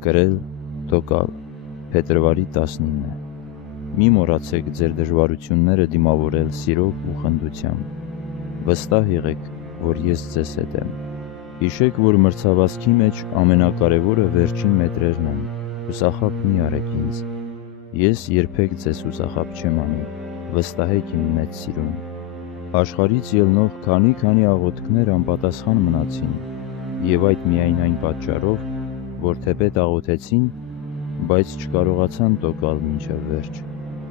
Կրել Տոկալ, փետրվարի 19։ Մի մոռացեք ձեր դժվարությունները դիմավորել սիրով ու խնդությամբ։ Վստահ եղեք, որ ես ձեզ հետ եմ։ Հիշեք, որ մրցավազքի մեջ ամենակարևորը վերջին մետրերն են։ Հուսախաբ մի արեք ինձ։ Ես երբեք ձեզ հուսախաբ չեմ անի։ Վստահեք իմ մեծ սիրուն։ Աշխարհից ելնող քանի աղոթքներ անպատասխան մնացին, եւ այդ միայն այն պատճառով, որ թեպետ աղոթեցին, բայց չկարողացան տոկալ մինչև վերջ։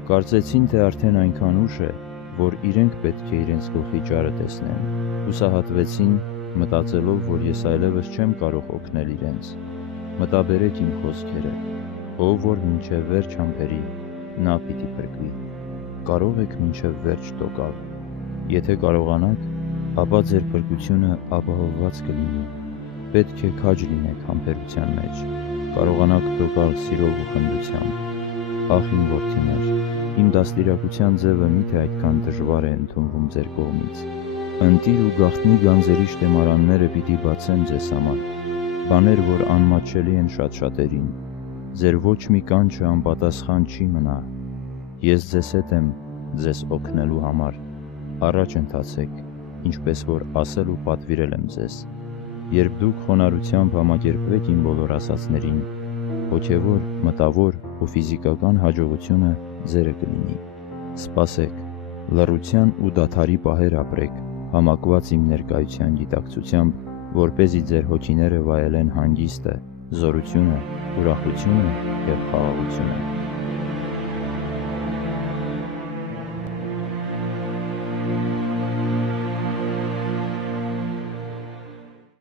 Կարծեցին, թե արդեն այնքան ուշ է, որ իրենք պետք է իրենց գլխի ճարը տեսնեն։ Հուսահատվեցին, մտածելով, որ ես այլևս չեմ կարող օգնել իրենց։ Մտաբերեք իմ խոսքերը, ով որ մինչև վերջ համբերի, նա պիտի փրկվի։ Կարող եք մինչև վերջ տոկալ։ Եթե կարողանաք, ապա ձեր փրկությունը ապահովված կլինի։ Պետք է քաջ լինեք համբերության մեջ, կարողանաք տոկալ սիրով ու խնդությամբ։ Ախ իմ որդիներ, իմ դաստիարակության ձևը միթե այդքան դժվար է ընդունվում ձեր կողմից։ Ընտիր ու գաղտնի գանձերի շտեմարանները պիտի բացեմ ձեզ համար, բաներ, որ անմատչելի են շատ-շատերին։ Ձեր ոչ մի կանչը անպատասխան չի մնա։ Ես ձեզ հետ եմ, ձեզ օգնելու համար։ Առաջ ընթացեք, ինչպես որ ասել ու պատվիրել եմ ձեզ։ Երբ դուք խոնարհությամբ համակերպվեք իմ բոլոր ասածներին, հոգևոր, մտավոր ու ֆիզիկական հաջողությունը ձերը կլինի։ Սպասեք, լռության ու դադարի պահեր ապրեք, համակված իմ ներկայության գիտակցությամբ, որպեսզի ձեր հոգիները վայելեն հանգիստը, զորությունը, ուրախությունը և խաղաղությունը։